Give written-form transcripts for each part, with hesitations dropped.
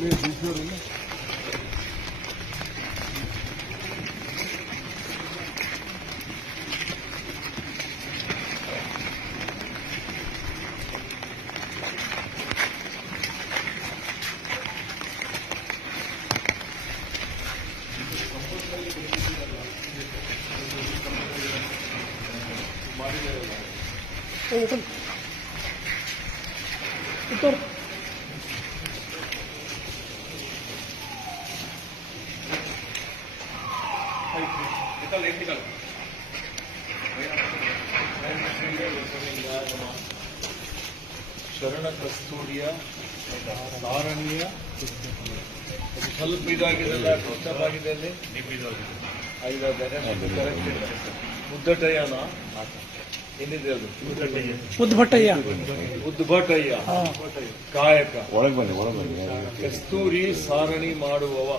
उत्तर ಶರಣ ಕಸ್ತೂರಿಯ ಕಾರಣೀಯ ಸ್ವಲ್ಪ ಇದಾಗಿದೆಲ್ಲ ಡಿಸ್ಟರ್ಬ್ ಆಗಿದೆ ಅಲ್ಲಿ ಮುದ್ದಟಯ್ಯನ ಏನಿದೆ ಅದು ಉದ್ಭಟ್ಟಯ್ಯ ಕಾಯಕ ಕಸ್ತೂರಿ ಸಾರಣಿ ಮಾಡುವವ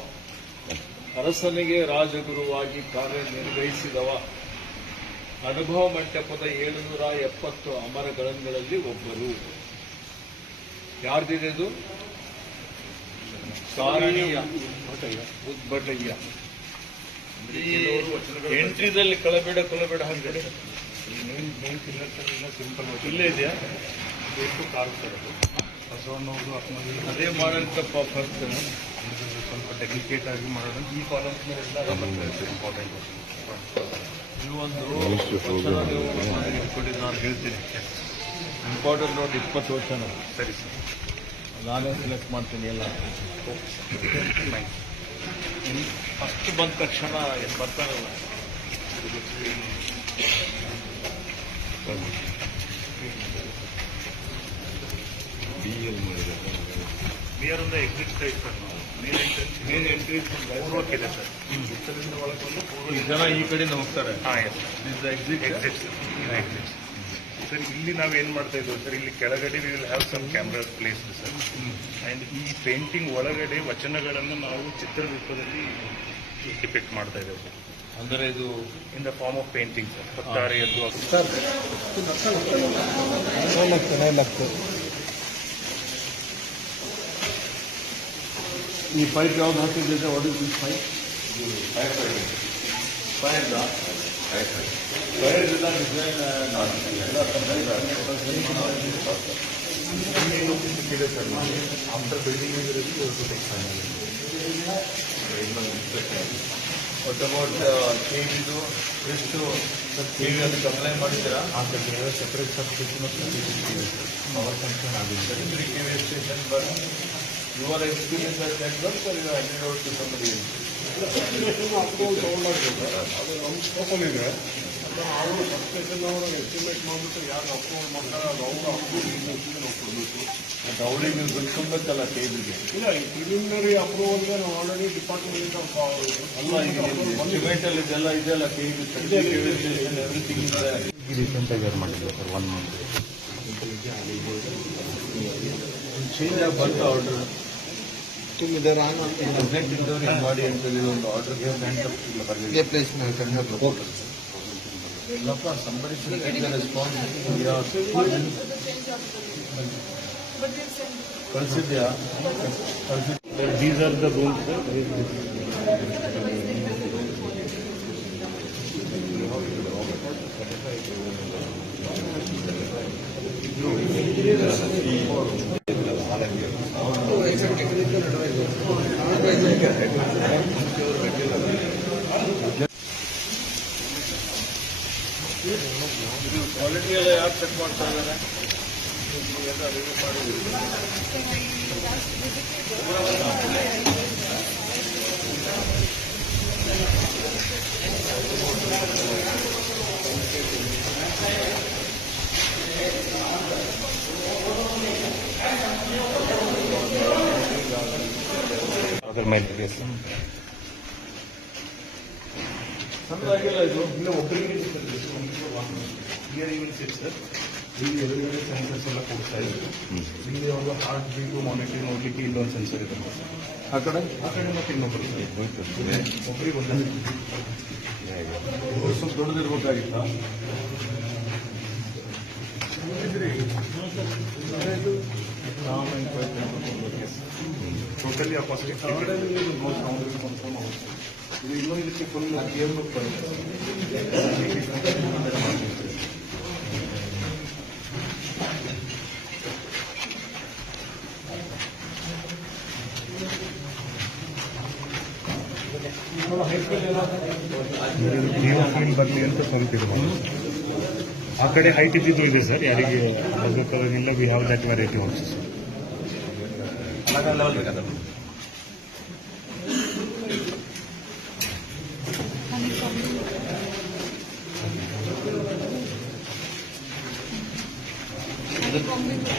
ಅರಸನಿಗೆ ರಾಜಗುರುವಾಗಿ ಕಾರ್ಯನಿರ್ವಹಿಸಿದವ ಅನುಭವ ಮಂಟಪದ 770 ಅಮರಗಣಗಳಲ್ಲಿ ಒಬ್ಬರು. ಯಾರ್ದಿದೆ? ಸಾರಣೀಯ ಉದ್ಭಟಯ್ಯ. ಈ ಎಂಟ್ರಿದಲ್ಲಿ ಕಳಬೇಡ ಹಾಕಿದೆ ಇಲ್ಲೇ ಇದೆಯಾ? ಬೇಕು ಕಾರು ತರೋದು ಬಸವಣ್ಣವರು ಅದೇ ಮಾಡಂತಪ್ಪ ಫಸ್ಟ್ ಸ್ವಲ್ಪ ಡೆಲಿಕೇಟ್ ಆಗಿ ಮಾಡೋದು. ಈ ಕಾಲಮ್ಸ್ ಮೇಲೆಲ್ಲ ಇಂಪಾರ್ಟೆಂಟ್. ನೀವೊಂದು ಕೊಡಿ, ನಾನು ಹೇಳ್ತೀನಿ. ಇಂಪಾರ್ಟೆಂಟ್ ನೋಡಿ 20 ವಚನ. ಸರಿ ಸರ್, ನಾನೇ ಸೆಲೆಕ್ಟ್ ಮಾಡ್ತೀನಿ ಎಲ್ಲ. ಫಸ್ಟ್ ಬಂದ ತಕ್ಷಣ ಬರ್ತಾರಲ್ಲ ನಿಯರ್ ಒಂದು exit side sir. Main entry ಪೂರ್ವಕ್ಕಿದೆ ಸರ್. ಉತ್ತರದಿಂದ ಒಳಗೆ ಬಂದು ಈ ಜನ ಈ ಕಡೆಯಿಂದ ಹೋಗ್ತಾರೆ. ಹಾಂ ಎಸ್ ಎಕ್ಸಿಟ್ ಎಕ್ಸಿಟ್ ಸರ್. ಇಲ್ಲಿ ನಾವೇನು ಮಾಡ್ತಾ ಇದ್ದೀವಿ ಸರ್, ಇಲ್ಲಿ ಕೆಳಗಡೆ we will have some cameras place sir. And ಈ ಪೇಂಟಿಂಗ್ ಒಳಗಡೆ ವಚನಗಳನ್ನು ನಾವು ಚಿತ್ರರೂಪದಲ್ಲಿ ಡಿಪಿಕ್ಟ್ ಮಾಡ್ತಾ ಇದ್ದೇವೆ ಸರ್. ಅಂದರೆ ಇದು in the form of painting sir. 16 ಈ ಪೈಪ್ ಯಾವ್ದು ಹಾಕಿದ್ರೆ what is this pipe? Fire ಇಲ್ಲ ಡಿಸೈನ್ ಇದೆ sir. After building what about cake? ಇದು ಎಷ್ಟು ಕೇಕ್ ಅದಕ್ಕೆ ಅಪ್ಲೈ ಮಾಡಿದ್ದೀರಾ? ಆ ಕಡೆ ಸೆಪರೇಟ್ ಸಬ್ಸ್ಕ್ರಿಪ್ಷನ್ ಪವರ್ ಫಂಕ್ಷನ್ ಆಗಿದೆ. KVA station bar your experience ಆಗಿ ಚೆಕ್ ಬರ್ಸ್ or you handed over to somebody else? ಅದು ನಮ್ಮ ಸ್ಕೋಪಲ್ಲಿದೆ. ಅವರು ಸಬ್ಸ್ಟೇಷನ್ ಅವರು ಎಸ್ಟಿಮೇಟ್ ಮಾಡಿಬಿಟ್ಟು ಯಾರು ಅಪ್ರೂವಲ್ ಮಾಡ್ತಾರೆ ಅದು ಅವರು ಅಪ್ರೂವಲ್ ನಾವು ಕೊಡಬೇಕು. ಮತ್ತು ಅವಳಿಗೆ ನೀವು ಬಿಡ್ಕೊಬೇಕಲ್ಲ ಕೇಬಿಗೆ. ಇಲ್ಲ, ಈ ಪ್ರಿಲಿಮಿನರಿ ಅಪ್ರೂವಲ್ಗೆ ನಾವು ಆಲ್ರೆಡಿ ಡಿಪಾರ್ಟ್ಮೆಂಟ್ ಅಲ್ಲ, ಈಗ ಎಸ್ಟಿಮೇಟಲ್ಲಿ ಇದೆಲ್ಲ ಇದೆಯಲ್ಲ KVA ಸ್ಟೇಷನ್ ಎವ್ರಿಥಿಂಗ್ ಇದೆ. ರೀಸೆಂಟಾಗಿ ಯಾರು ಮಾಡಿದ್ರು ಸರ್ 1 month. ಚೇಂಜ್ ಆಗಿ ಬಂತ ಆರ್ಡರ್ ಪ್ರೆಸೆಂಟ್ ಇದ್ದವ್ರಿಗೆ ಮಾಡಿ ಅಂತೇಳಿ ಒಂದು ಆರ್ಡರ್ ಇಲ್ಲಪ್ಪ. ಸಂಬರಿ ಕಳಿಸಿದ್ಯಾ? These are the rules sir. Quality ಎಲ್ಲ ಯಾರು ಚೆಕ್ ಮಾಡ್ತಾ ಇದ್ದಾರೆ? ರಿವ್ಯೂ ಮಾಡಿ ಅದರ ಮೇಲೆ ಸಂದಾಗಿಲ್ಲ ಇದು. ಇಲ್ಲ ಒಬ್ಬರಿಗೆ ಸರ್. ಇಲ್ಲಿ ಎದುರುಗಡೆ ಸೆನ್ಸರ್ಸ್ ಎಲ್ಲ ಕೊಡ್ತಾ ಇದ್ರು. ಇಲ್ಲಿ ಒಂದು ಹಾರ್ಟ್ ಬೀಟು ಮಾನಿಟರ್ ನೋಡ್ಲಿಕ್ಕೆ ಇಲ್ಲೊಂದು ಸೆನ್ಸರ್ ಇದೆ ಆ ಕಡೆ ಮತ್ತೆ ಇನ್ನೊಬ್ಬರು ಒಬ್ಬರಿಗೆ ಒಂದೇ ಸ್ವಲ್ಪ ದೊಡ್ಡದಿರ್ಬೇಕಾಗಿತ್ತ? ಟೋಟಲಿ ಅಪಾಸಿಟ್ ಇದು ಇನ್ನೂ ಇದಕ್ಕೆ ಫುಲ್ ಗೇಮ್ ಫೀಲ್ ಬರಲಿ ಅಂತ ಸ್ವಲ್ಪ ಇದು ಮಾಡಿ. ಆ ಕಡೆ ಹೈಟ್ ಇದ್ದಿದ್ದು ಇದೆ ಸರ್, ಯಾರಿಗೆ ಆಗಬೇಕಾಗಿಲ್ಲ. We have that variety also sir. Level ಬೇಕಾದ್ರೆ Honeycomb